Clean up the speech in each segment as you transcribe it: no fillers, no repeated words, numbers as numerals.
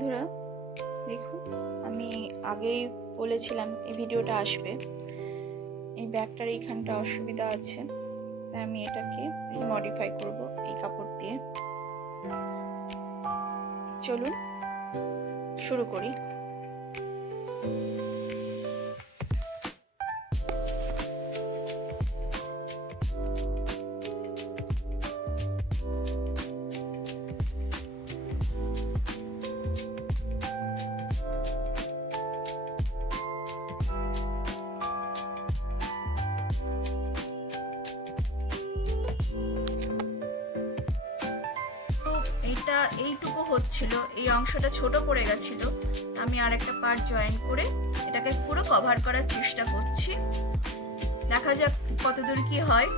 বন্ধুরা, দেখুন আমি আগেই বলেছিলাম এই ভিডিওটা আসবে। এই ব্যাগটার এইখানটা অসুবিধা আছে, তাই আমি এটাকে মডিফাই করব এই কাপড় দিয়ে। চলুন শুরু করি। এটা এইটুকু হচ্ছিল, এই অংশটা ছোট পড়ে গেছিল, আমি আর একটা পার্ট জয়েন করে এটাকে পুরো কভার করার চেষ্টা করছি। দেখা যাক কতদূর কি হয়।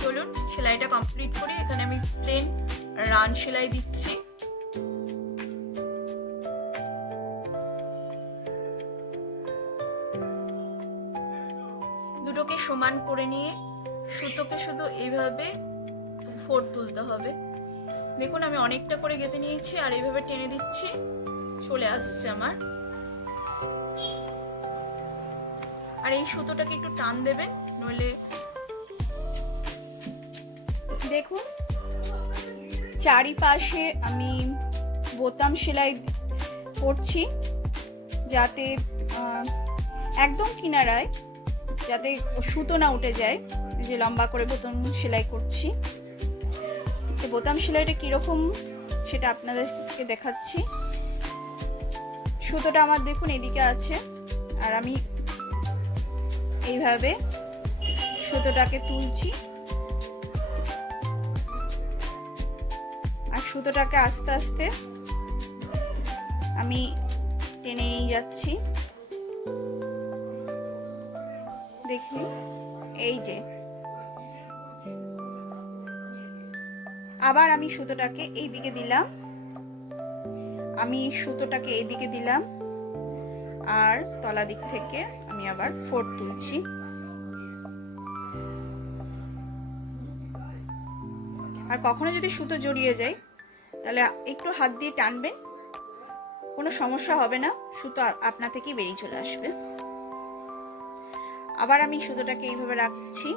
চলুন সেলাইটা কমপ্লিট করি। এখানে আমি প্লেন রান সেলাই দিচ্ছি। দুটোকে সমান করে নিয়ে সুতোকে শুধু এইভাবে ফোর তুলতে হবে। দেখুন আমি অনেকটা করে গেঁথে নিয়েছি আর এইভাবে টেনে দিচ্ছি, চলে আসছে আমার। আর এই সুতোটাকে একটু টান দেবেন, নইলে দেখুন চারিপাশে আমি বোতাম সেলাই করছি, যাতে একদম কিনারায় যাতে সুতো না উঠে যায়। যে লম্বা করে বোতাম সেলাই করছি, বোতাম সেলাইটা কিরকম সেটা আপনাদেরকে দেখাচ্ছি। সুতোটা আমার দেখুন এদিকে আছে, আর আমি এইভাবে সুতোটাকে তুলছি আর সুতোটাকে আস্তে আস্তে আমি টেনে নিয়ে যাচ্ছি। দেখি এই যে আবার আমি সুতোটাকে এই দিকে দিলাম, আর তলা দিক থেকে আমি আবার ফোর তুলছি। আর কখনো যদি সুতো জড়িয়ে যায় তাহলে একটু হাত দিয়ে টানবেন, কোনো সমস্যা হবে না, সুতো আপনা থেকেই বেরিয়ে চলে আসবে। আবার আমি সুতোটাকে এইভাবে রাখছি,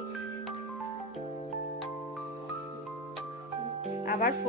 আবার ফোর